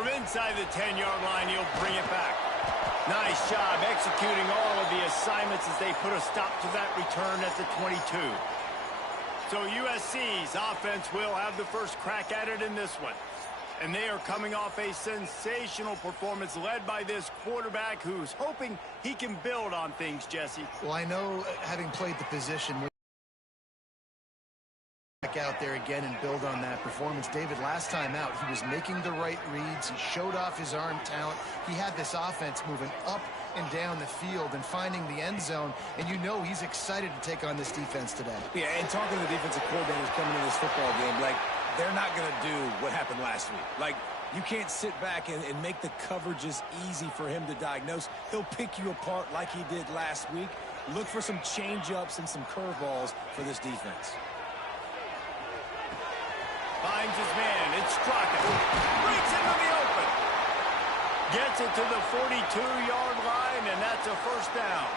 From inside the 10-yard line, he'll bring it back. Nice job executing all of the assignments as they put a stop to that return at the 22. So USC's offense will have the first crack at it in this one. And they are coming off a sensational performance led by this quarterback who's hoping he can build on things, Jesse. Well, I know, having played the position, back out there again and build on that performance. David, last time out, he was making the right reads. He showed off his arm talent. He had this offense moving up and down the field and finding the end zone, and you know he's excited to take on this defense today. Yeah, and talking to the defensive coordinators coming into this football game, like, they're not going to do what happened last week. Like, you can't sit back and make the coverages easy for him to diagnose. He'll pick you apart like he did last week. Look for some change-ups and some curveballs for this defense. Finds his man. It's Straka. Breaks into the open. Gets it to the 42-yard line, and that's a first down.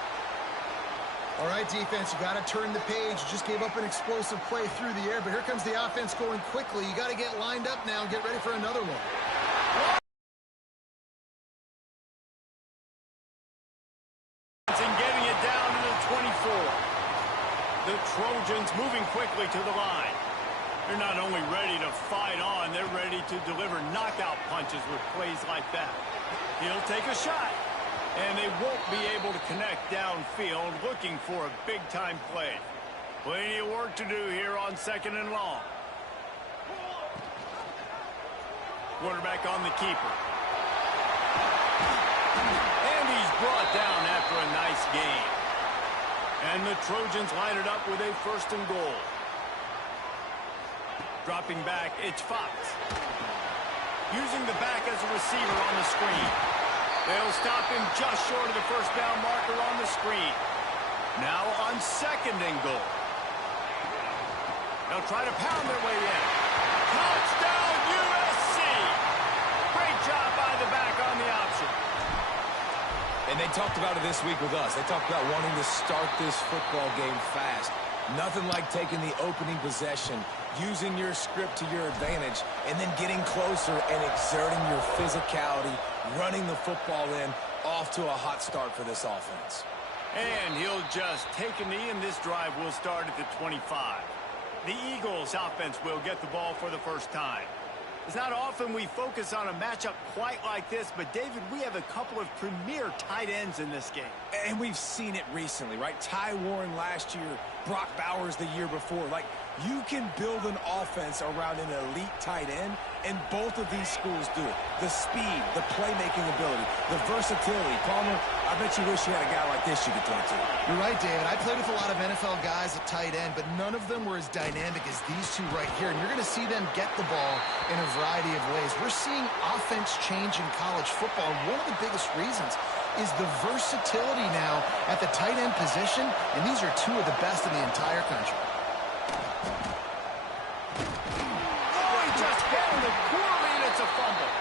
All right, defense, you got to turn the page. You just gave up an explosive play through the air, but here comes the offense going quickly. You got to get lined up now and get ready for another one. And getting it down to the 24. The Trojans moving quickly to the line. They're not only ready to fight on, they're ready to deliver knockout punches with plays like that. He'll take a shot. And they won't be able to connect downfield, looking for a big-time play. Plenty of work to do here on 2nd and long. Quarterback on the keeper. And he's brought down after a nice gain. And the Trojans line it up with a 1st and goal. Dropping back, it's Fox. Using the back as a receiver on the screen. They'll stop him just short of the first down marker on the screen. Now on 2nd and goal. They'll try to pound their way in. Touchdown, USC! Great job by the back on the option. And they talked about it this week with us. They talked about wanting to start this football game fast. Nothing like taking the opening possession, using your script to your advantage, and then getting closer and exerting your physicality, running the football in, off to a hot start for this offense. And he'll just take a knee, and this drive will start at the 25. The Eagles' offense will get the ball for the first time. It's not often we focus on a matchup quite like this, but, David, we have a couple of premier tight ends in this game. And we've seen it recently, right? Ty Warren last year, Brock Bowers the year before. Like, you can build an offense around an elite tight end, and both of these schools do it. The speed, the playmaking ability, the versatility. Palmer, I bet you wish you had a guy like this you could talk to. You're right, David. I played with a lot of NFL guys at tight end, but none of them were as dynamic as these two right here. And you're going to see them get the ball in a variety of ways. We're seeing offense change in college football. And one of the biggest reasons is the versatility now at the tight end position. And these are two of the best in the entire country. Oh, he just handled it poorly, and it's a fumble.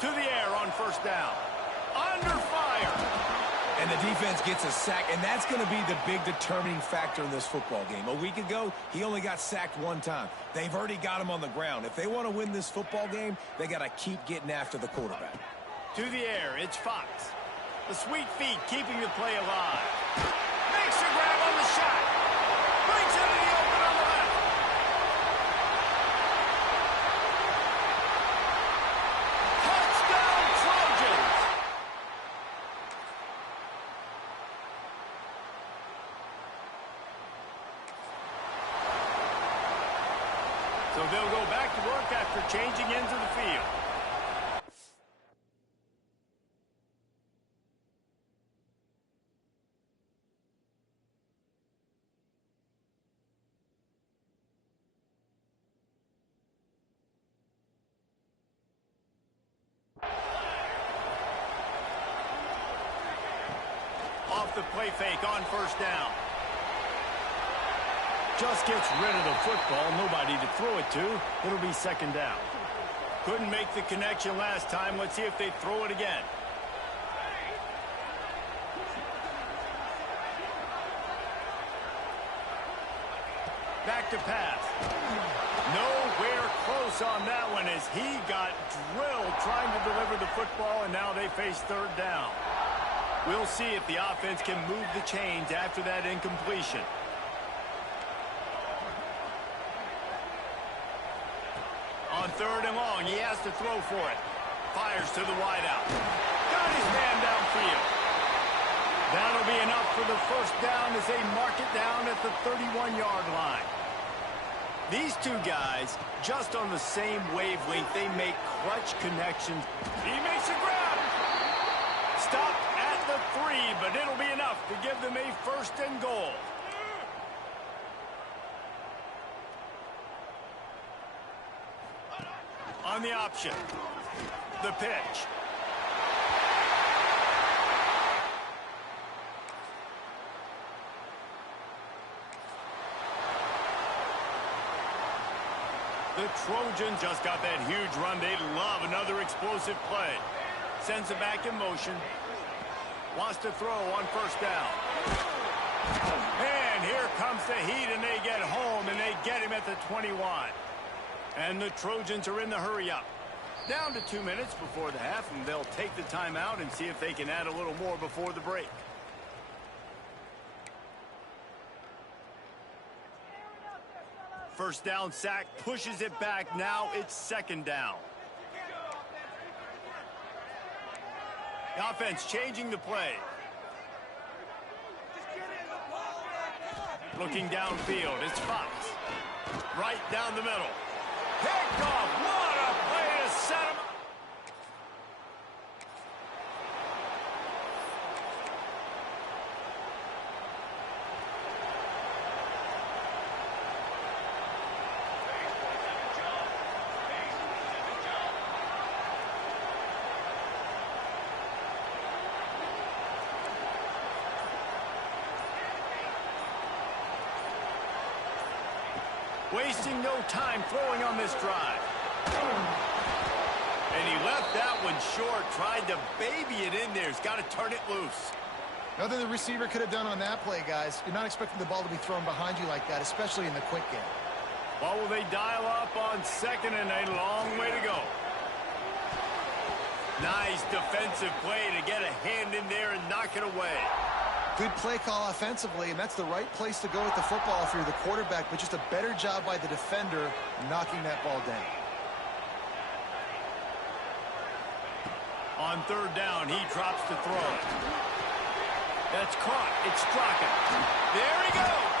To the air on 1st down. Under fire. And the defense gets a sack, and that's going to be the big determining factor in this football game. A week ago, he only got sacked one time. They've already got him on the ground. If they want to win this football game, they got to keep getting after the quarterback. To the air, it's Fox. The sweet feet keeping the play alive. Makes a grab on the shot. Brings it to the open on the left. Touchdown, Trojans! So they'll go back to work after changing into the field. the play fake on first down. Just gets rid of the football. Nobody to throw it to. It'll be second down. Couldn't make the connection last time. Let's see if they throw it again. Back to pass. Nowhere close on that one as he got drilled trying to deliver the football, and now they face third down. We'll see if the offense can move the chains after that incompletion. On third and long, he has to throw for it. Fires to the wideout. Got his man downfield. That'll be enough for the first down as they mark it down at the 31-yard line. These two guys, just on the same wavelength, they make clutch connections. He makes a grab. Stopped at the 3, but it'll be enough to give them a first and goal. On the option, the pitch. The Trojans just got that huge run. They love another explosive play. Sends it back in motion. Wants to throw on first down. And here comes the heat, and they get home, and they get him at the 21. And the Trojans are in the hurry-up. Down to 2 minutes before the half, and they'll take the timeout and see if they can add a little more before the break. First down sack, pushes it back. Now it's second down. The offense changing the play. Looking downfield, it's Fox. Right down the middle. Picked off. What a play to set him up. Wasting no time throwing on this drive. And he left that one short. Tried to baby it in there. He's got to turn it loose. Nothing the receiver could have done on that play, guys. You're not expecting the ball to be thrown behind you like that, especially in the quick game. Well, will they dial up on second and a long way to go? Nice defensive play to get a hand in there and knock it away. Good play call offensively, and that's the right place to go with the football if you're the quarterback, but just a better job by the defender knocking that ball down. On third down, he drops to throw it. That's caught. It's Straka. There he goes.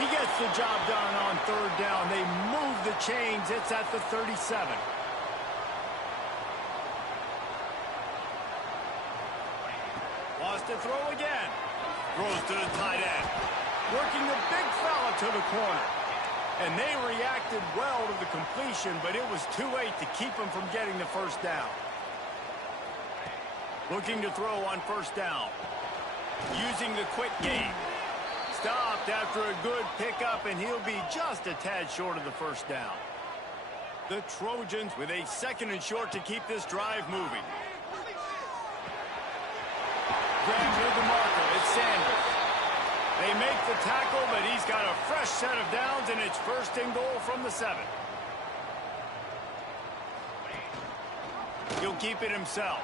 He gets the job done on third down. They move the chains. It's at the 37. Wants to throw again. Throws to the tight end. Working the big fella to the corner. And they reacted well to the completion, but it was too late to keep him from getting the first down. Looking to throw on first down. Using the quick game. Stopped after a good pickup, and he'll be just a tad short of the first down. The Trojans with a second and short to keep this drive moving. Graham with the marker. It's Sanders. They make the tackle, but he's got a fresh set of downs, and it's first and goal from the 7. He'll keep it himself.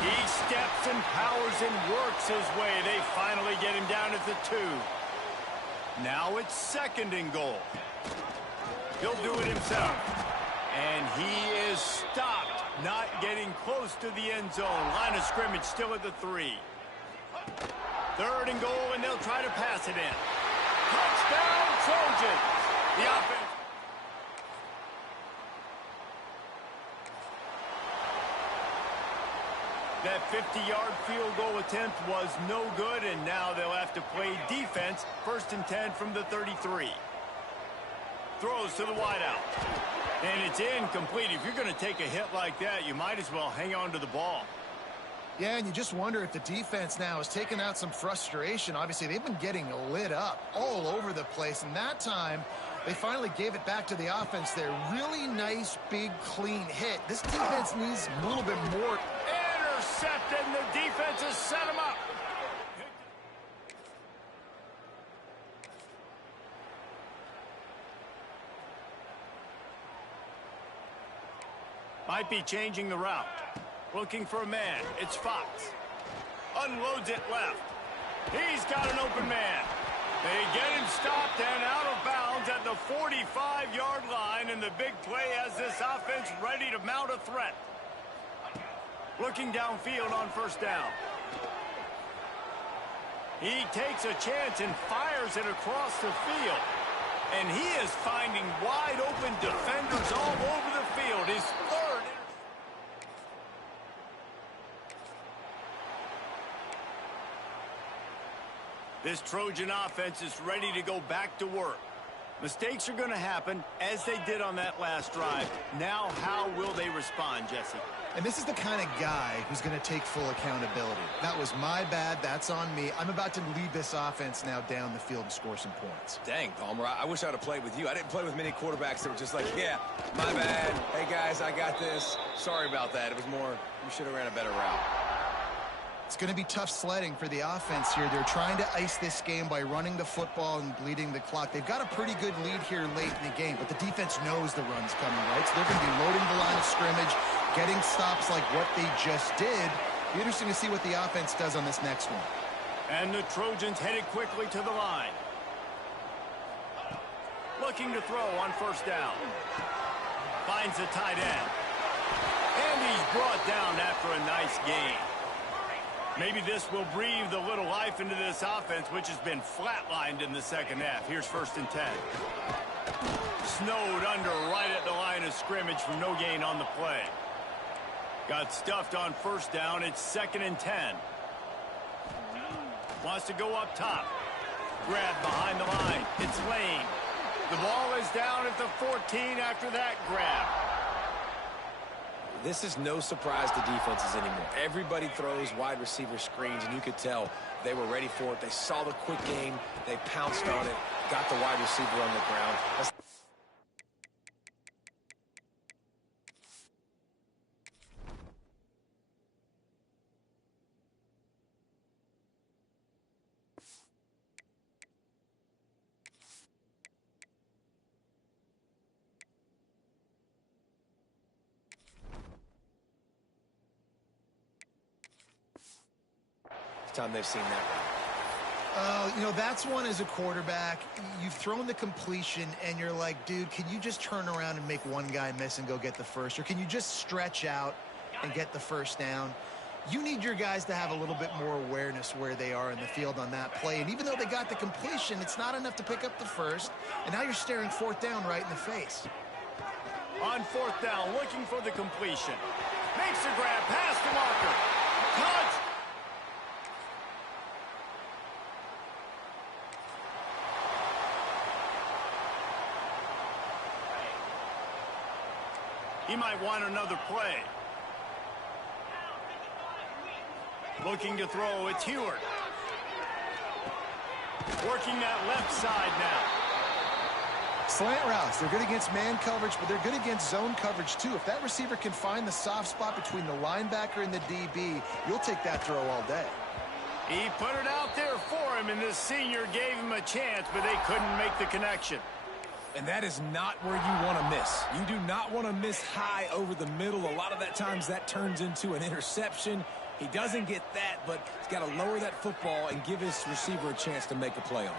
He steps and powers and works his way. They finally get him down at the 2. Now it's second and goal. He'll do it himself. And he is stopped. Not getting close to the end zone. Line of scrimmage still at the 3. Third and goal, and they'll try to pass it in. Touchdown, Trojans. The offense. That 50-yard field goal attempt was no good, and now they'll have to play defense. First and 10 from the 33. Throws to the wideout. And it's incomplete. If you're going to take a hit like that, you might as well hang on to the ball. Yeah, and you just wonder if the defense now has taken out some frustration. Obviously, they've been getting lit up all over the place, and that time they finally gave it back to the offense there. Really nice, big, clean hit. This defense needs a little bit more. Intercepted, and the defense has set him up. Might be changing the route. Looking for a man. It's Fox. Unloads it left. He's got an open man. They get him stopped and out of bounds at the 45-yard line, and the big play has this offense ready to mount a threat. Looking downfield on first down. He takes a chance and fires it across the field. And he is finding wide open defenders all over the field. His third. This Trojan offense is ready to go back to work. Mistakes are going to happen, as they did on that last drive. Now, how will they respond, Jesse? And this is the kind of guy who's going to take full accountability. That was my bad. That's on me. I'm about to lead this offense now down the field and score some points. Dang, Palmer, I wish I would have played with you. I didn't play with many quarterbacks that were just like, yeah, my bad. Hey, guys, I got this. Sorry about that. It was more, you should have ran a better route. It's going to be tough sledding for the offense here. They're trying to ice this game by running the football and bleeding the clock. They've got a pretty good lead here late in the game, but the defense knows the run's coming, right? So they're going to be loading the line of scrimmage, getting stops like what they just did. Be interesting to see what the offense does on this next one. And the Trojans headed quickly to the line. Looking to throw on first down. Finds the tight end. And he's brought down after a nice gain. Maybe this will breathe a little life into this offense, which has been flatlined in the second half. Here's 1st and 10. Snowed under right at the line of scrimmage from no gain on the play. Got stuffed on first down. It's 2nd and 10. Wants to go up top. Grab behind the line. It's Lane. The ball is down at the 14 after that grab. This is no surprise to defenses anymore. Everybody throws wide receiver screens, and you could tell they were ready for it. They saw the quick game. They pounced on it, got the wide receiver on the ground. Time they've seen that. You know, that's one as a quarterback. You've thrown the completion, and you're like, dude, can you just turn around and make one guy miss and go get the first? Or can you just stretch out and get the first down? You need your guys to have a little bit more awareness where they are in the field on that play. And even though they got the completion, it's not enough to pick up the first. And now you're staring 4th down right in the face. On 4th down, looking for the completion. Makes the grab past the marker. Touch! He might want another play. Looking to throw, it's Heward. Working that left side now. Slant routes, they're good against man coverage, but they're good against zone coverage too. If that receiver can find the soft spot between the linebacker and the DB, you'll take that throw all day. He put it out there for him, and this senior gave him a chance, but they couldn't make the connection. And that is not where you want to miss. You do not want to miss high over the middle. A lot of that times that turns into an interception. He doesn't get that, but he's got to lower that football and give his receiver a chance to make a play on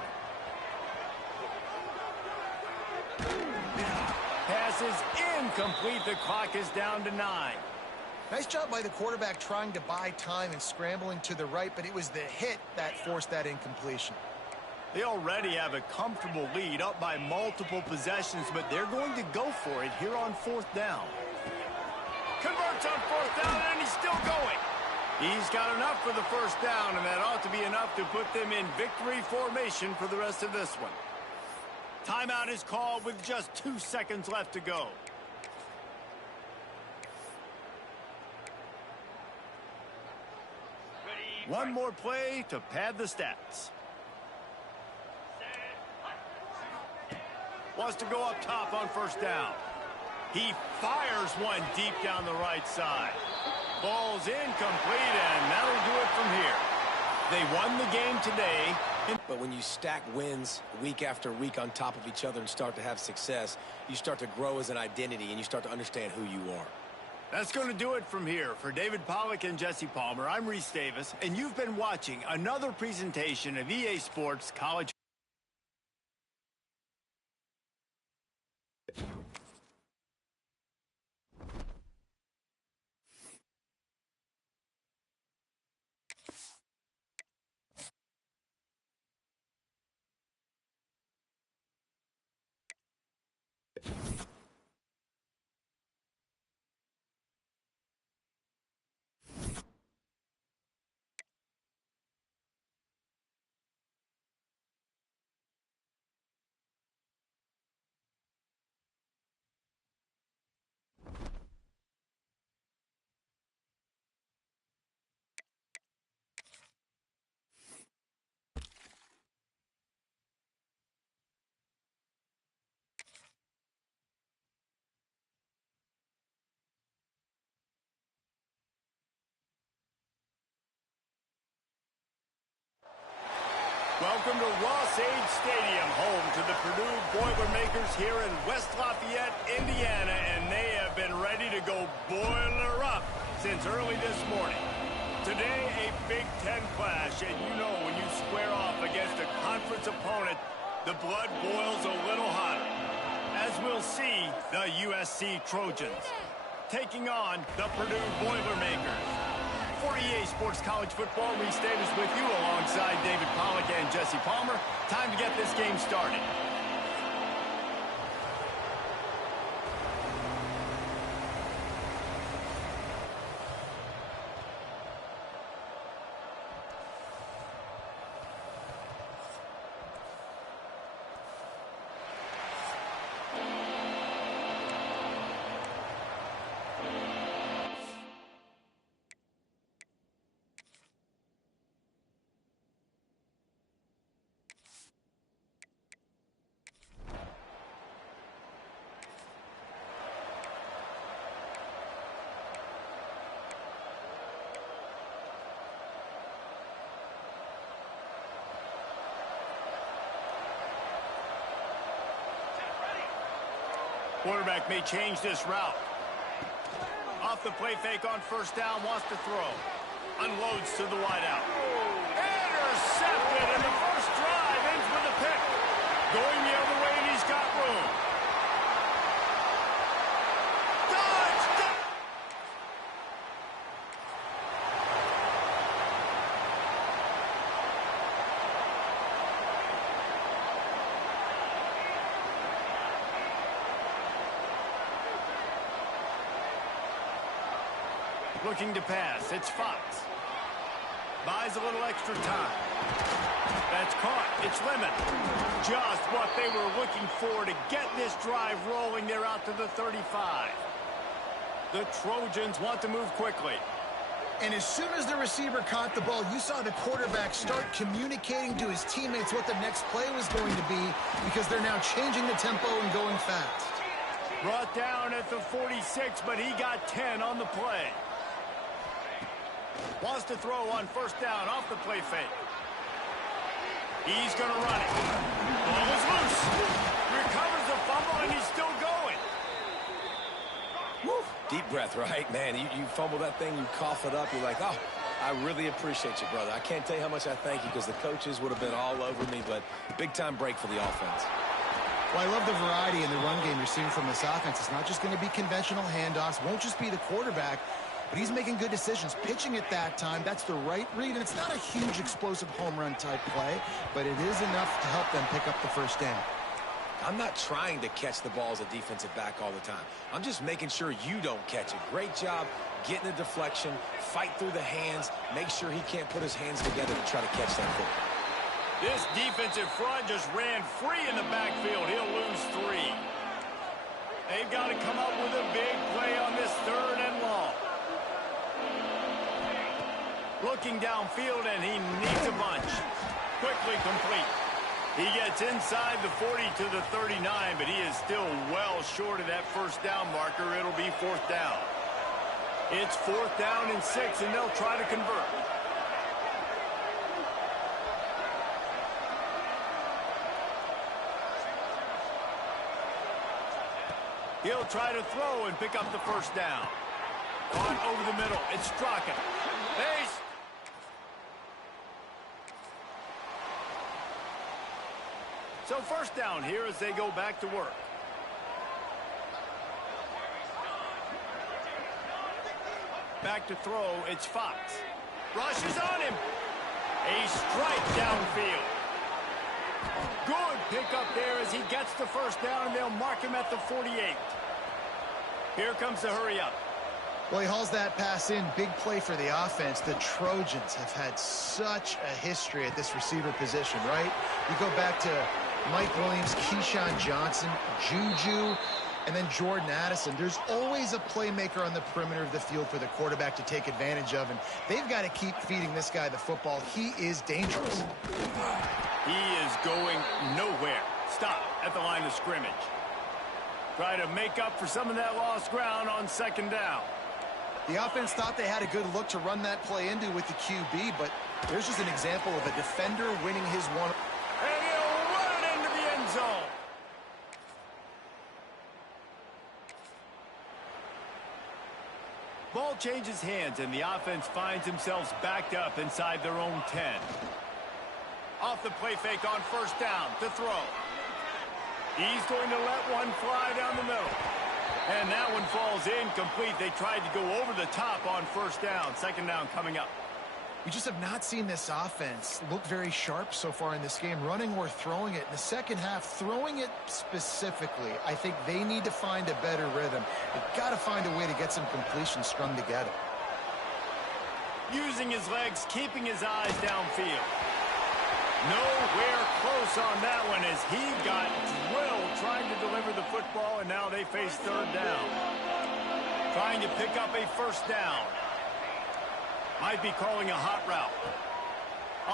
it. Pass is incomplete. The clock is down to 9. Nice job by the quarterback trying to buy time and scrambling to the right, but it was the hit that forced that incompletion. They already have a comfortable lead, up by multiple possessions, but they're going to go for it here on 4th down. Converts on 4th down, and he's still going. He's got enough for the first down, and that ought to be enough to put them in victory formation for the rest of this one. Timeout is called with just 2 seconds left to go. One more play to pad the stats. Wants to go up top on first down. He fires one deep down the right side. Ball's incomplete, and that'll do it from here. They won the game today. But when you stack wins week after week on top of each other and start to have success, you start to grow as an identity and you start to understand who you are. That's going to do it from here. For David Pollack and Jesse Palmer, I'm Reese Davis, and you've been watching another presentation of EA Sports College. Welcome to Ross-Age Stadium, home to the Purdue Boilermakers here in West Lafayette, Indiana, and they have been ready to go boiler up since early this morning. Today, a Big Ten clash, and you know when you square off against a conference opponent, the blood boils a little hotter. As we'll see, the USC Trojans taking on the Purdue Boilermakers. For EA Sports College Football, Reese Davis with you alongside David Pollack and Jesse Palmer. Time to get this game started. Quarterback may change this route. Off the play fake on first down, wants to throw. Unloads to the wideout. Intercepted, and the first drive ends with a pick. Going the other way, and he's got room. Touchdown! Looking to pass. It's Fox. Buys a little extra time. That's caught. It's Lemon. Just what they were looking for to get this drive rolling. They're out to the 35. The Trojans want to move quickly. And as soon as the receiver caught the ball, you saw the quarterback start communicating to his teammates what the next play was going to be because they're now changing the tempo and going fast. Brought down at the 46, but he got 10 on the play. Wants to throw on first down off the play fake. He's going to run it. Ball is loose. Recovers the fumble, and he's still going. Woo. Deep breath, right? Man, you fumble that thing, you cough it up, you're like, oh, I really appreciate you, brother. I can't tell you how much I thank you because the coaches would have been all over me, but big-time break for the offense. Well, I love the variety in the run game you're seeing from this offense. It's not just going to be conventional handoffs. Won't just be the quarterback. But he's making good decisions. Pitching at that time, that's the right read. And it's not a huge explosive home run type play, but it is enough to help them pick up the first down. I'm not trying to catch the ball as a defensive back all the time. I'm just making sure you don't catch it. Great job getting the deflection, fight through the hands, make sure he can't put his hands together to try to catch that football. This defensive front just ran free in the backfield. He'll lose 3. They've got to come up with a big play on this 3rd and long. Looking downfield, and he needs a bunch. Quickly complete. He gets inside the 40 to the 39, but he is still well short of that first down marker. It'll be fourth down. It's fourth down and 6, and they'll try to convert. He'll try to throw and pick up the first down. Caught over the middle. It's Straka. Base. So first down here as they go back to work. Back to throw. It's Fox. Rushes on him. A strike downfield. Good pickup there as he gets the first down, and they'll mark him at the 48. Here comes the hurry up. Well, he hauls that pass in. Big play for the offense. The Trojans have had such a history at this receiver position, right? You go back to Mike Williams, Keyshawn Johnson, Juju, and then Jordan Addison. There's always a playmaker on the perimeter of the field for the quarterback to take advantage of, and they've got to keep feeding this guy the football. He is dangerous. He is going nowhere. Stop at the line of scrimmage. Try to make up for some of that lost ground on second down. The offense thought they had a good look to run that play into with the QB, but there's just an example of a defender winning his one. And he'll run it into the end zone. Ball changes hands, and the offense finds themselves backed up inside their own 10. Off the play fake on first down to throw. He's going to let one fly down the middle. And that one falls incomplete. They tried to go over the top on first down. Second down coming up. We just have not seen this offense look very sharp so far in this game, running or throwing it. In the second half, throwing it specifically, I think they need to find a better rhythm. They've got to find a way to get some completions strung together. Using his legs, keeping his eyes downfield. Nowhere close on that one as he got drilled trying to deliver the football, and now they face third down. Trying to pick up a first down. Might be calling a hot route.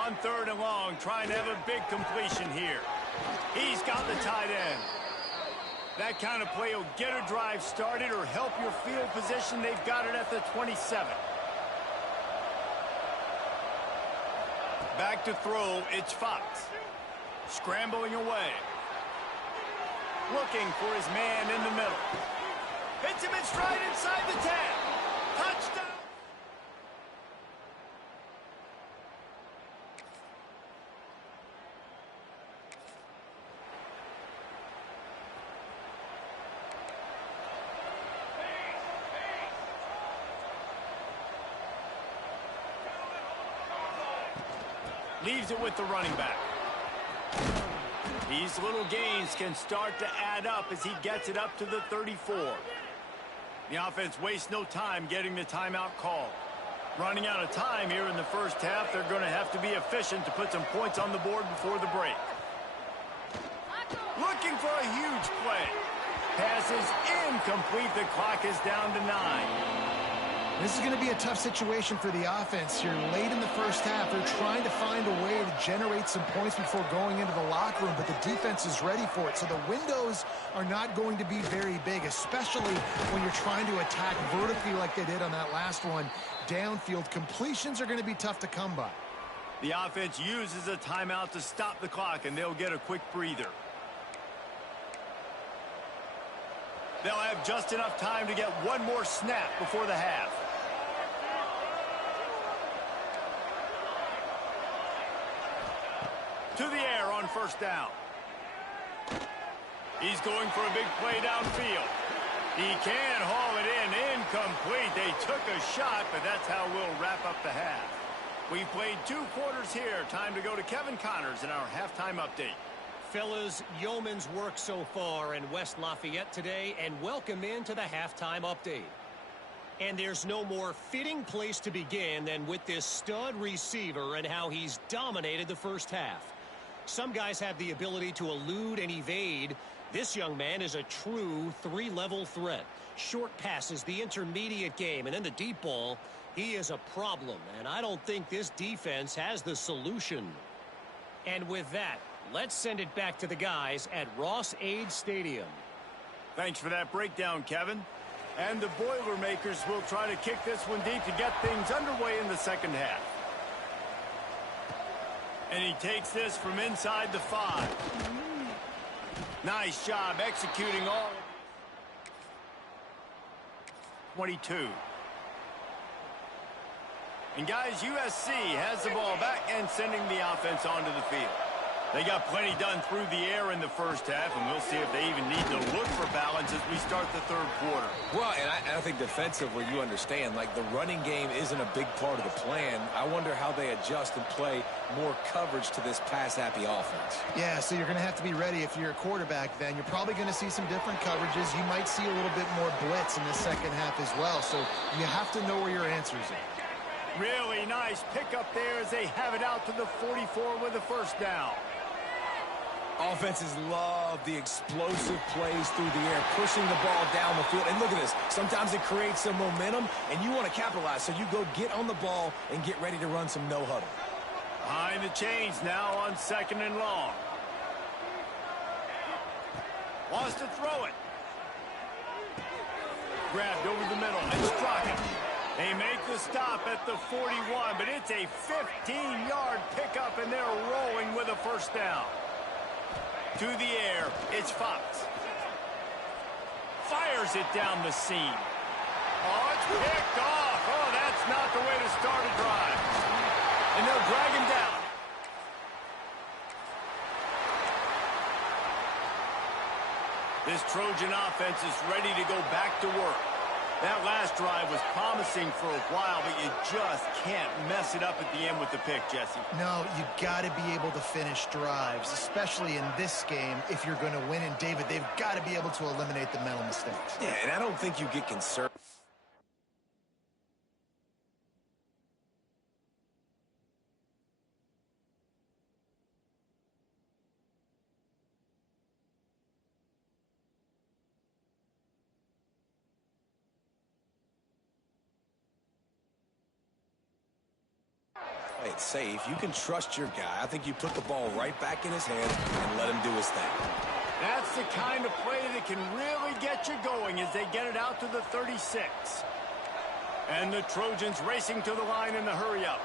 On third and long, trying to have a big completion here. He's got the tight end. That kind of play will get a drive started or help your field position. They've got it at the 27. Back to throw, it's Fox. Scrambling away. Looking for his man in the middle. Hits him in stride inside the 10. Touchdown! Leaves it with the running back. These little gains can start to add up as he gets it up to the 34. The offense wastes no time getting the timeout call. Running out of time here in the first half, they're going to have to be efficient to put some points on the board before the break. Looking for a huge play. Pass is incomplete. The clock is down to 9. This is going to be a tough situation for the offense here. Late in the first half, they're trying to find a way to generate some points before going into the locker room, but the defense is ready for it. So the windows are not going to be very big, especially when you're trying to attack vertically like they did on that last one. Downfield completions are going to be tough to come by. The offense uses a timeout to stop the clock, and they'll get a quick breather. They'll have just enough time to get one more snap before the half. To the air on first down. He's going for a big play downfield. He can haul it in. Incomplete. They took a shot, but that's how we'll wrap up the half. We've played 2 quarters here. Time to go to Kevin Connors in our halftime update. Fellas, yeoman's work so far in West Lafayette today, and welcome into the halftime update. And there's no more fitting place to begin than with this stud receiver and how he's dominated the first half. Some guys have the ability to elude and evade. This young man is a true 3-level threat. Short passes, the intermediate game, and then the deep ball. He is a problem, and I don't think this defense has the solution. And with that, let's send it back to the guys at Ross-Ade Stadium. Thanks for that breakdown, Kevin. And the Boilermakers will try to kick this one deep to get things underway in the second half. And he takes this from inside the 5. Nice job executing all. 22. And guys, USC has the ball back and sending the offense onto the field. They got plenty done through the air in the first half, and we'll see if they even need to look for balance as we start the third quarter. Well, and I think defensively, you understand, like the running game isn't a big part of the plan. I wonder how they adjust and play more coverage to this pass-happy offense. Yeah, so you're going to have to be ready if you're a quarterback then. You're probably going to see some different coverages. You might see a little bit more blitz in the second half as well, so you have to know where your answers are. Really nice pickup there as they have it out to the 44 with a first down. Offenses love the explosive plays through the air, pushing the ball down the field. And look at this. Sometimes it creates some momentum, and you want to capitalize. So you go get on the ball and get ready to run some no-huddle. Behind the chains now on 2nd and long. Wants to throw it. Grabbed over the middle and struck it. They make the stop at the 41, but it's a 15-yard pickup, and they're rolling with a first down. To the air, it's Fox. Fires it down the seam. Oh, it's picked off. Oh, that's not the way to start a drive. And they'll drag him down. This Trojan offense is ready to go back to work. That last drive was promising for a while, but you just can't mess it up at the end with the pick, Jesse. No, you got to be able to finish drives, especially in this game if you're going to win. And, David, they've got to be able to eliminate the mental mistakes. Yeah, and I don't think you get concerned. Play it safe. You can trust your guy. I think you put the ball right back in his hands and let him do his thing. That's the kind of play that can really get you going as they get it out to the 36. And the Trojans racing to the line in the hurry-up.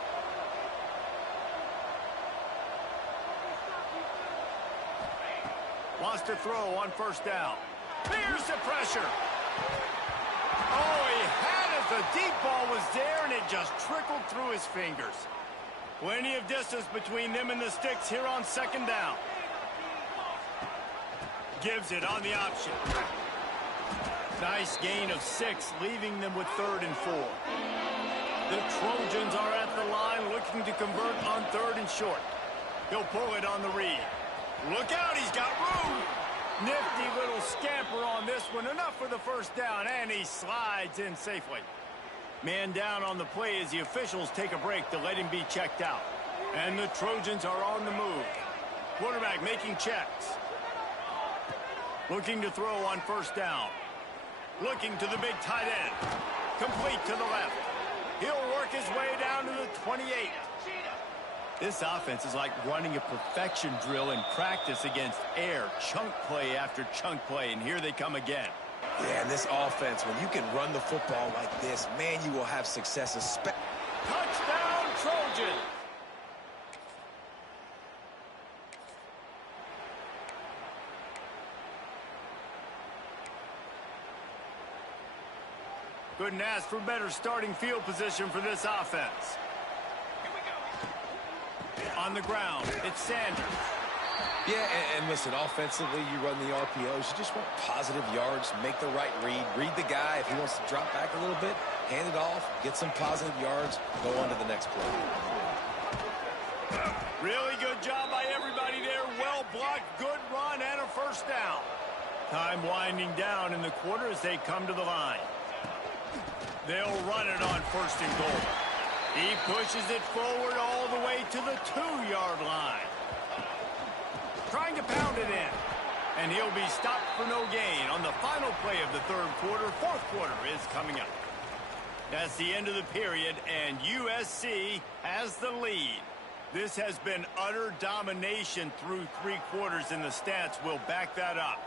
Wants to throw on first down. Here's the pressure. Oh, he had it. The deep ball was there, and it just trickled through his fingers. Plenty of distance between them and the sticks here on 2nd down. Gives it on the option. Nice gain of 6, leaving them with 3rd and 4. The Trojans are at the line looking to convert on 3rd and short. He'll pull it on the read. Look out, he's got room. Nifty little scamper on this one. Enough for the first down, and he slides in safely. Man down on the play as the officials take a break to let him be checked out. And the Trojans are on the move. Quarterback making checks. Looking to throw on first down. Looking to the big tight end. Complete to the left. He'll work his way down to the 28. This offense is like running a perfection drill in practice against air. Chunk play after chunk play, and here they come again. Yeah, and this offense, when you can run the football like this, man, you will have success. Touchdown, Trojan! Couldn't ask for better starting field position for this offense. On the ground, it's Sanders. Yeah, and listen, offensively, you run the RPOs. You just want positive yards, make the right read. Read the guy. If he wants to drop back a little bit, hand it off, get some positive yards, go on to the next play. Really good job by everybody there. Well blocked, good run, and a first down. Time winding down in the quarter as they come to the line. They'll run it on 1st and goal. He pushes it forward all the way to the 2-yard line. Trying to pound it in. And he'll be stopped for no gain on the final play of the 3rd quarter. 4th quarter is coming up. That's the end of the period, and USC has the lead. This has been utter domination through 3 quarters, and the stats will back that up.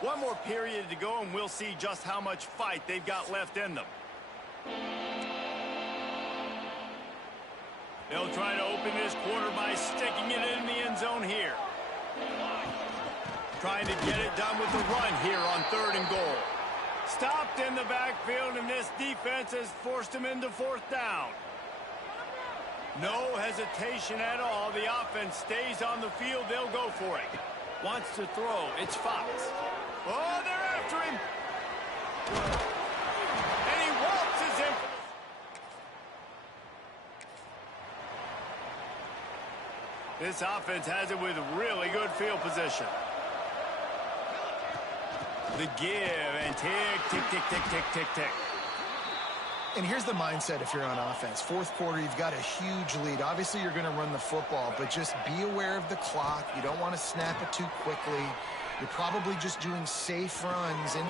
One more period to go, and we'll see just how much fight they've got left in them. They'll try to open this quarter by sticking it in the end zone here. Trying to get it done with the run here on 3rd and goal. Stopped in the backfield, and this defense has forced him into 4th down. No hesitation at all. The offense stays on the field. They'll go for it. Wants to throw. It's Fox. Oh, they're after him. And he waltzes in. This offense has it with really good field position. The give and tick, tick, tick, tick, tick, tick, tick. And here's the mindset if you're on offense. 4th quarter, you've got a huge lead. Obviously, you're going to run the football, but just be aware of the clock. You don't want to snap it too quickly. You're probably just doing safe runs. And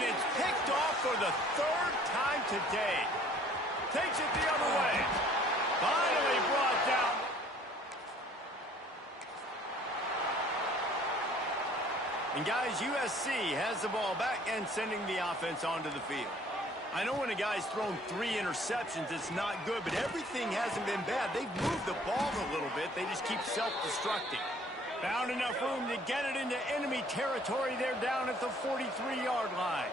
it's picked off for the 3rd time today. Takes it the other way. Finally brought down. And guys, USC has the ball back and sending the offense onto the field. I know when a guy's thrown 3 interceptions, it's not good, but everything hasn't been bad. They've moved the ball a little bit. They just keep self-destructing. Found enough room to get it into enemy territory. They're down at the 43-yard line.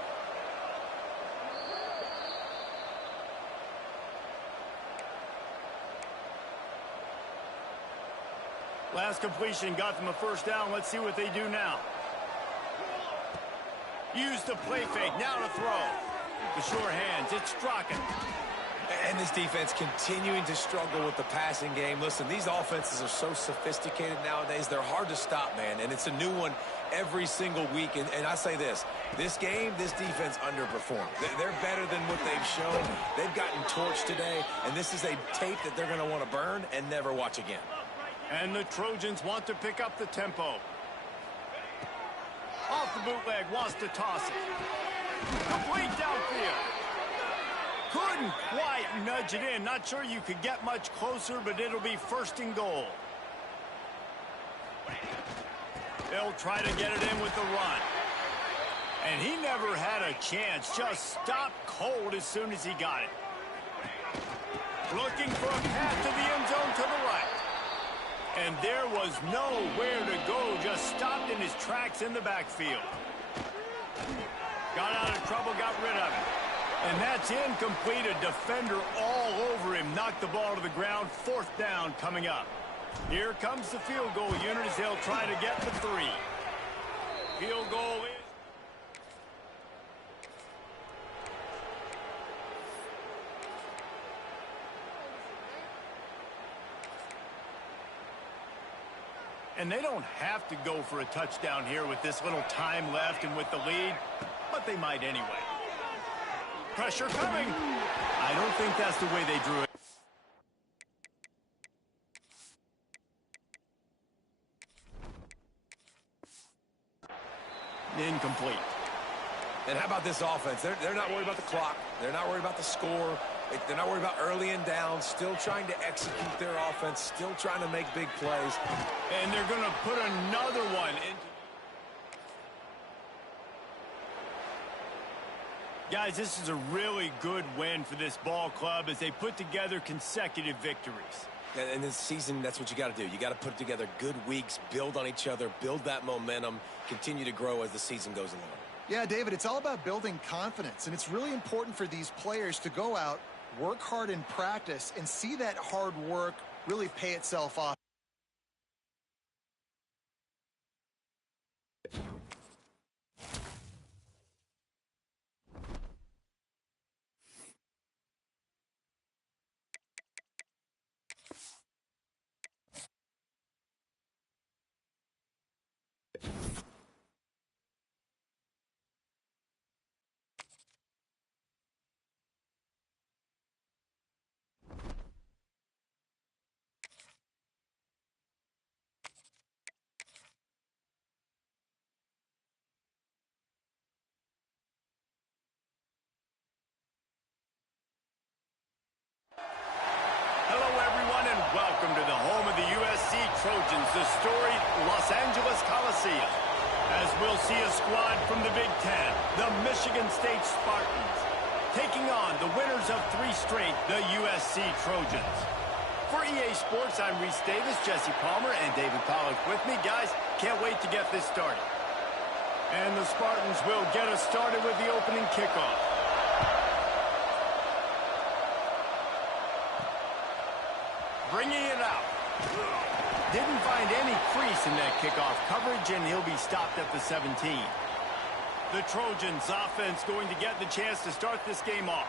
Last completion got them a 1st down. Let's see what they do now. Use the play fake. Now to throw. The sure hands. It's Strachan. And this defense continuing to struggle with the passing game. Listen, these offenses are so sophisticated nowadays. They're hard to stop, man. And it's a new one every single week. And I say this game, this defense underperformed. They're better than what they've shown. They've gotten torched today. And this is a tape that they're going to want to burn and never watch again. And the Trojans want to pick up the tempo. Off the bootleg, wants to toss it. Complete downfield. Couldn't quite nudge it in. Not sure you could get much closer, but it'll be 1st and goal. They'll try to get it in with the run. And he never had a chance. Just stopped cold as soon as he got it. Looking for a path to the end zone to the right. And there was nowhere to go, just stopped in his tracks in the backfield. Got out of trouble, got rid of it. And that's incomplete. A defender all over him. Knocked the ball to the ground. 4th down coming up. Here comes the field goal unit as they'll try to get the 3. Field goal is... And they don't have to go for a touchdown here with this little time left and with the lead, but they might anyway. Pressure coming. I don't think that's the way they drew it. Incomplete. And how about this offense? They're not worried about the clock. They're not worried about the score. They're not worried about early and down. Still trying to execute their offense. Still trying to make big plays. And they're going to put another one into... Guys, this is a really good win for this ball club as they put together consecutive victories. And this season, that's what you got to do. You got to put together good weeks, build on each other, build that momentum, continue to grow as the season goes along. Yeah, David, it's all about building confidence, and it's really important for these players to go out, work hard in practice, and see that hard work really pay itself off. welcome to the home of the USC Trojans, the storied Los Angeles Coliseum. As we'll see a squad from the Big Ten, the Michigan State Spartans, taking on the winners of 3 straight, the USC Trojans. For EA Sports, I'm Reese Davis, Jesse Palmer, and David Pollack with me. Guys, can't wait to get this started. And the Spartans will get us started with the opening kickoff. Bringing it out. Didn't find any crease in that kickoff coverage, and he'll be stopped at the 17. The Trojans offense going to get the chance to start this game off.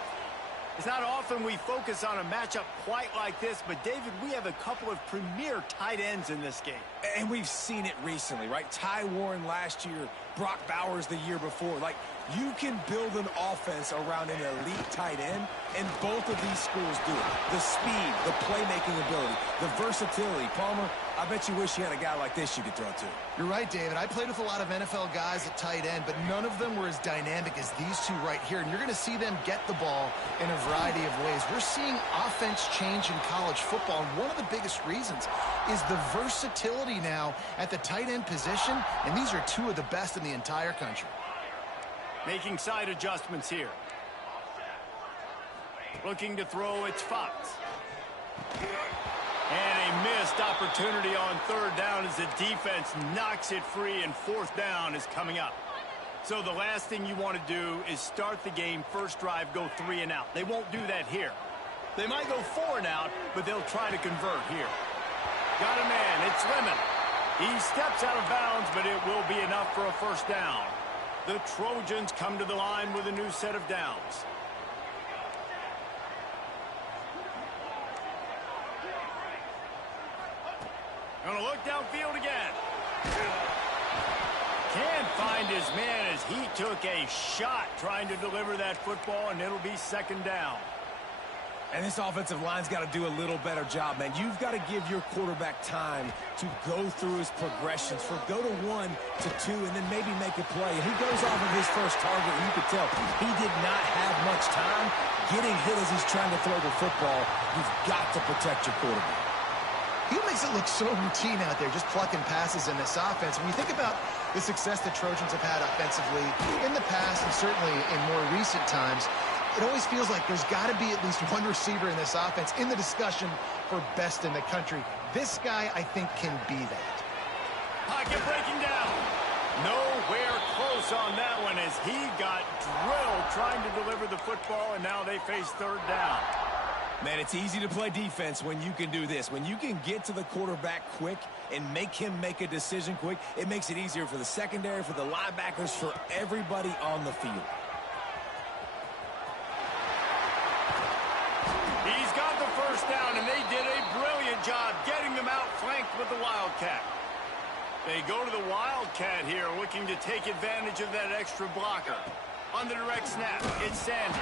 It's not often we focus on a matchup quite like this, but David, we have a couple of premier tight ends in this game. And we've seen it recently, right? Ty Warren last year, Brock Bowers the year before. Like, you can build an offense around an elite tight end, and both of these schools do it. The speed, the playmaking ability, the versatility. Palmer, I bet you wish you had a guy like this you could throw to. You're right, David. I played with a lot of NFL guys at tight end, but none of them were as dynamic as these two right here. And you're going to see them get the ball in a variety of ways. We're seeing offense change in college football, and one of the biggest reasons is the versatility now at the tight end position, and these are two of the best in the entire country. Making side adjustments here. Looking to throw, it's Fox. And a missed opportunity on 3rd down as the defense knocks it free, and 4th down is coming up. So the last thing you want to do is start the game, first drive, go 3 and out. They won't do that here. They might go 4 and out, but they'll try to convert here. Got a man, it's Lemon. He steps out of bounds, but it will be enough for a first down. The Trojans come to the line with a new set of downs. Gonna look downfield again. Can't find his man as he took a shot trying to deliver that football, and it'll be 2nd down. And this offensive line's got to do a little better job, man. You've got to give your quarterback time to go through his progressions, for go to 1 to 2, and then maybe make a play. And he goes off of his first target, and you could tell he did not have much time getting hit as he's trying to throw the football. You've got to protect your quarterback. He makes it look so routine out there, just plucking passes in this offense. When you think about the success the Trojans have had offensively in the past, and certainly in more recent times, it always feels like there's got to be at least one receiver in this offense in the discussion for best in the country. This guy, I think, can be that. Pocket breaking down. Nowhere close on that one as he got drilled trying to deliver the football, and now they face 3rd down. Man, it's easy to play defense when you can do this. When you can get to the quarterback quick and make him make a decision quick, it makes it easier for the secondary, for the linebackers, for everybody on the field. He's got the first down, and they did a brilliant job getting them out flanked with the Wildcat. They go to the Wildcat here, looking to take advantage of that extra blocker. On the direct snap, it's Sanders.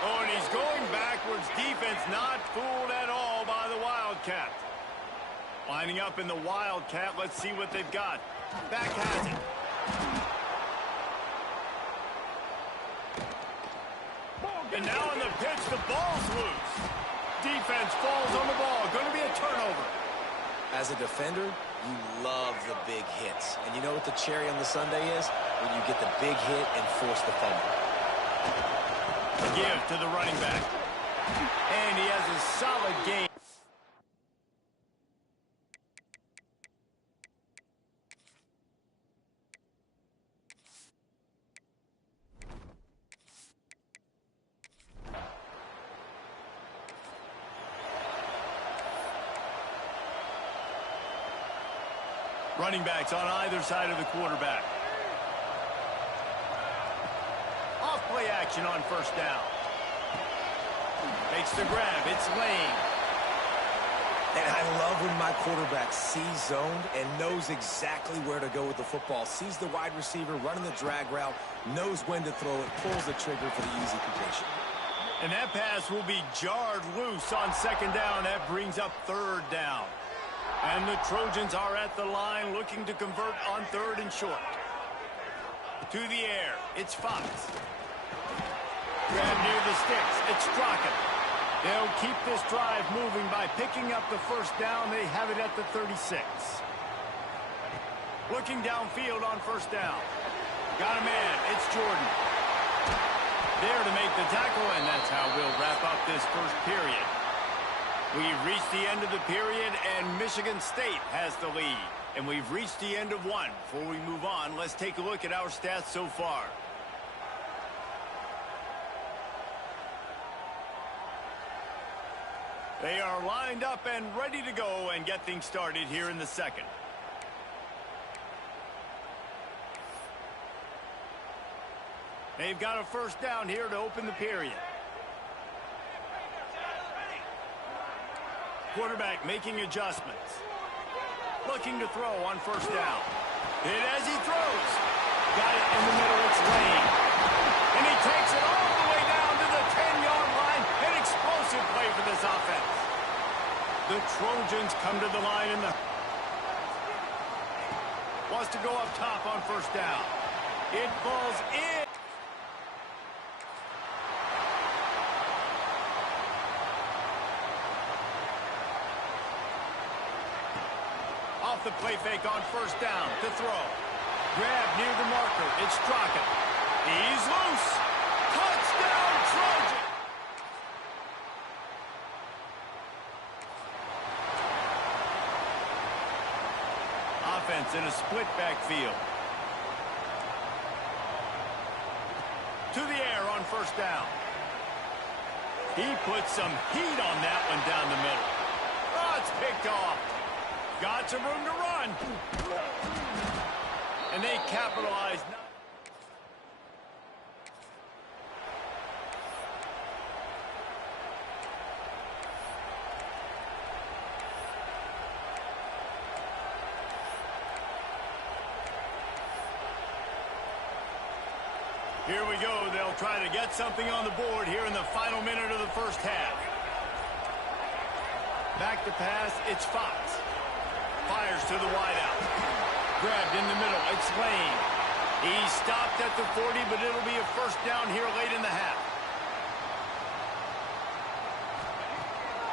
Oh, and he's going backwards. Defense not fooled at all by the Wildcat. Lining up in the Wildcat. Let's see what they've got. Back has it. And now on the pitch, the ball's loose. Defense falls on the ball. Going to be a turnover. As a defender, you love the big hits. And you know what the cherry on the sundae is? When you get the big hit and force the fumble. Give to the running back. And he has a solid game. Running backs on either side of the quarterback. Off-play action on 1st down. Makes the grab. It's Lane. And I love when my quarterback sees zoned and knows exactly where to go with the football. Sees the wide receiver running the drag route, knows when to throw it, pulls the trigger for the easy completion. And that pass will be jarred loose on 2nd down. That brings up 3rd down. And the Trojans are at the line looking to convert on 3rd and short. To the air, it's Fox. Grab near the sticks, it's Strachan. They'll keep this drive moving by picking up the first down. They have it at the 36. Looking downfield on first down. Got a man. It's Jordan. There to make the tackle, and that's how we'll wrap up this first period. We've reached the end of the period, and Michigan State has the lead. And we've reached the end of one. Before we move on, let's take a look at our stats so far. They are lined up and ready to go and get things started here in the second. They've got a first down here to open the period. Quarterback making adjustments. Looking to throw on first down. Hit as he throws. Got it in the middle. It's Lane. And he takes it all the way down to the 10-yard line. An explosive play for this offense. The Trojans come to the line in the... Wants to go up top on first down. It falls in. Off the play fake on first down to throw. Grab near the marker. It's Straka. He's loose. Touchdown, Trojan. Offense in a split backfield. To the air on first down. He puts some heat on that one down the middle. Oh, it's picked off. Got some room to run. And they capitalize. Here we go. They'll try to get something on the board here in the final minute of the first half. Back to pass. It's Fox. Fires to the wideout. Grabbed in the middle. It's Lane. He stopped at the 40, but it'll be a first down here late in the half.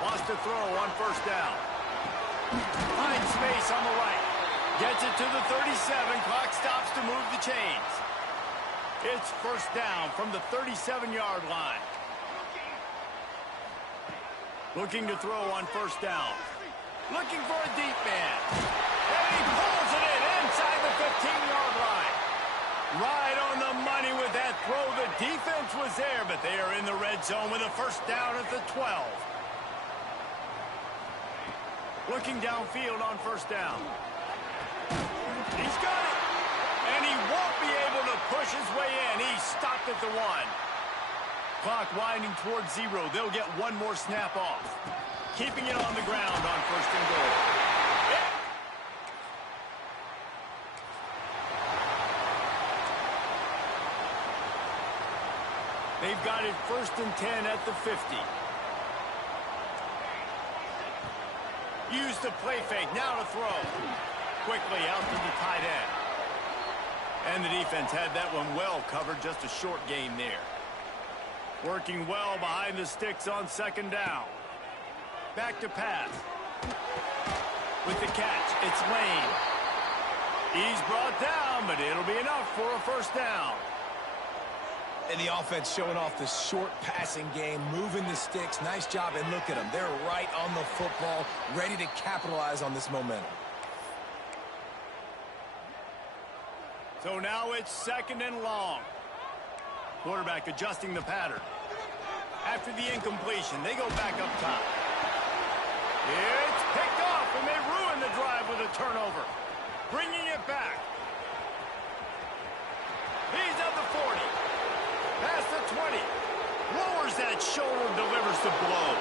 Wants to throw on first down. Finds space on the right. Gets it to the 37. Clock stops to move the chains. It's first down from the 37-yard line. Looking to throw on first down. Looking for a deep man. And he pulls it in inside the 15-yard line. Right on the money with that throw. The defense was there, but they are in the red zone with a first down at the 12. Looking downfield on first down. He's got it. And he won't be able to push his way in. He stopped at the 1. Clock winding towards 0. They'll get one more snap off. Keeping it on the ground on first and goal. They've got it first and 10 at the 50. Use the play fake. Now to throw. Quickly out to the tight end. And the defense had that one well covered. Just a short gain there. Working well behind the sticks on second down. Back to pass. With the catch, it's Lane. He's brought down, but it'll be enough for a first down. And the offense showing off the short passing game, moving the sticks. Nice job, and look at them. They're right on the football, ready to capitalize on this momentum. So now it's second and long. Quarterback adjusting the pattern. After the incompletion, they go back up top. It's picked off, and they ruin the drive with a turnover. Bringing it back. He's at the 40. Past the 20. Lowers that shoulder, delivers the blow.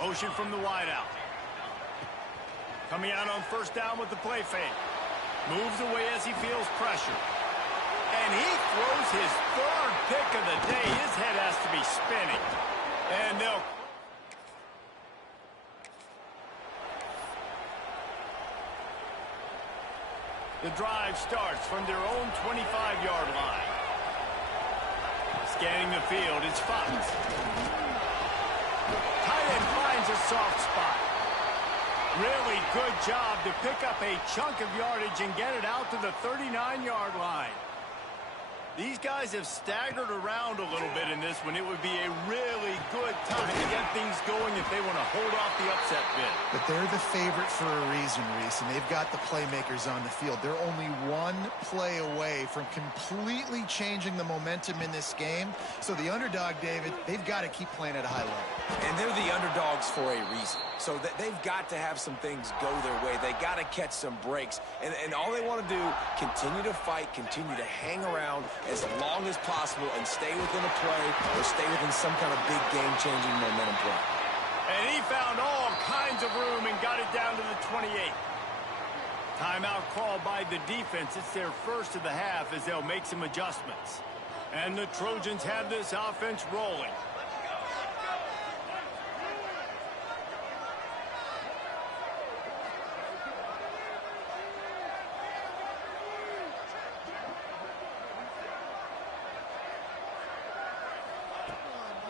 Motion from the wideout. Coming out on first down with the play fake. Moves away as he feels pressure. And he throws his third pick of the day. His head has to be spinning. And they'll... The drive starts from their own 25-yard line. Scanning the field, it's Fox. Tight end finds a soft spot. Really good job to pick up a chunk of yardage and get it out to the 39-yard line. These guys have staggered around a little bit in this one. It would be a really good time to get things going if they want to hold off the upset bid. But they're the favorite for a reason, Reese, and they've got the playmakers on the field. They're only one play away from completely changing the momentum in this game. So the underdog, David, they've got to keep playing at a high level. And they're the underdogs for a reason. So they've got to have some things go their way. They got to catch some breaks. And all they want to do, continue to fight, continue to hang around as long as possible and stay within a play or stay within some kind of big game-changing momentum play. And he found all kinds of room and got it down to the 28. Timeout called by the defense. It's their first of the half as they'll make some adjustments. And the Trojans have this offense rolling.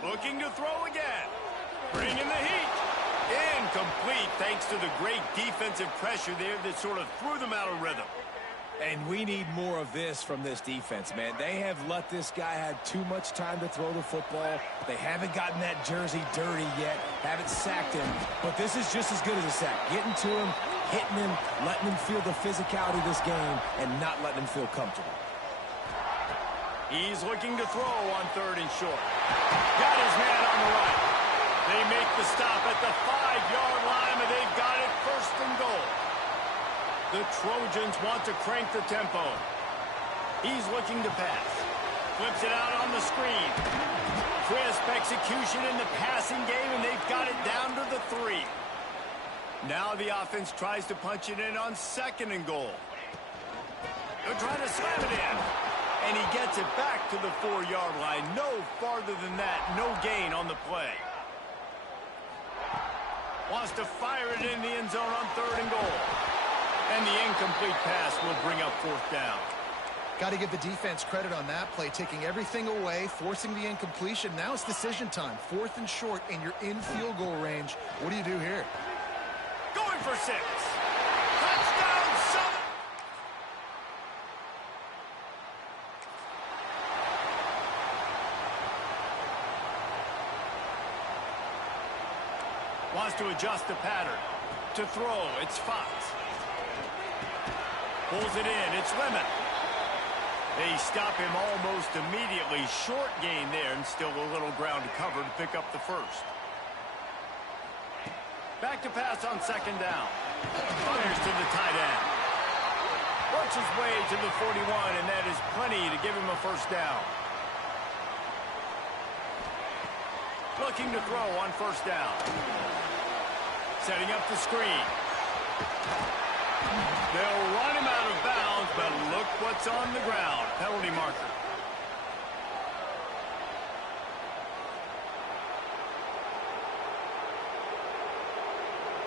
Looking to throw again. Bringing the heat. Incomplete thanks to the great defensive pressure there that sort of threw them out of rhythm. And we need more of this from this defense, man. They have let this guy have too much time to throw the football. They haven't gotten that jersey dirty yet, haven't sacked him. But this is just as good as a sack. Getting to him, hitting him, letting him feel the physicality of this game, and not letting him feel comfortable. He's looking to throw on 3rd and short. Got his man on the right. They make the stop at the 5-yard line, and they've got it 1st and goal. The Trojans want to crank the tempo. He's looking to pass. Flips it out on the screen. Crisp execution in the passing game, and they've got it down to the 3. Now the offense tries to punch it in on 2nd and goal. They're trying to slam it in. And he gets it back to the 4-yard line. No farther than that. No gain on the play. Wants to fire it in the end zone on 3rd and goal. And the incomplete pass will bring up 4th down. Got to give the defense credit on that play, taking everything away, forcing the incompletion. Now it's decision time. 4th and short, and you're in field goal range. What do you do here? Going for 6. Touchdown, Southern. Wants to adjust the pattern. To throw, it's Fox. Pulls it in, it's Lemon. They stop him almost immediately. Short gain there, and still a little ground to cover to pick up the 1st. Back to pass on 2nd down. Fires to the tight end. Works his way to the 41, and that is plenty to give him a 1st down. Looking to throw on 1st down. Setting up the screen. They'll run him out of bounds, but look what's on the ground. Penalty marker.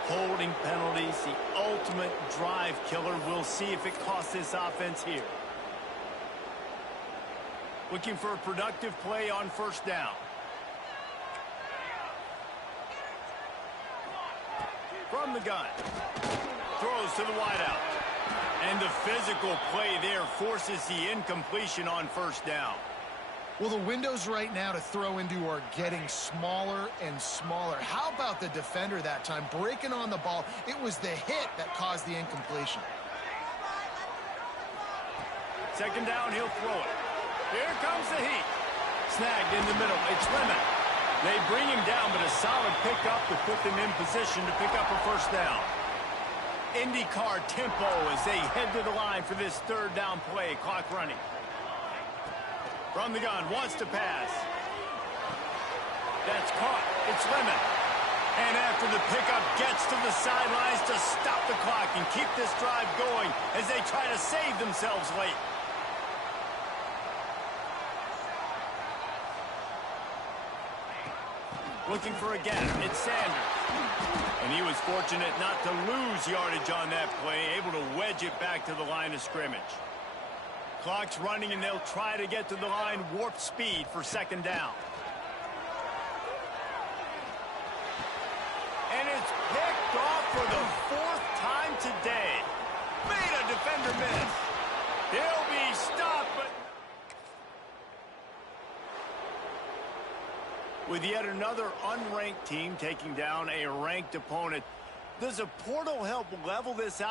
Holding penalties, the ultimate drive killer. We'll see if it costs this offense here. Looking for a productive play on 1st down. From the gun. Throws to the wideout. And the physical play there forces the incompletion on 1st down. Well, the windows right now to throw into are getting smaller and smaller. How about the defender that time? Breaking on the ball. It was the hit that caused the incompletion. 2nd down, he'll throw it. Here comes the heat. Snagged in the middle. It's Lemon. They bring him down, but a solid pickup to put them in position to pick up a 1st down. IndyCar tempo as they head to the line for this 3rd down play. Clock running. From the gun, wants to pass. That's caught. It's Lemon. And after the pickup, gets to the sidelines to stop the clock and keep this drive going as they try to save themselves late. Looking for a gap. It's Sanders. And he was fortunate not to lose yardage on that play, able to wedge it back to the line of scrimmage. Clock's running, and they'll try to get to the line warp speed for second down. And it's picked off for the 4th time today. Made a defender miss. He'll be stopped, but with yet another unranked team taking down a ranked opponent, does a portal help level this out?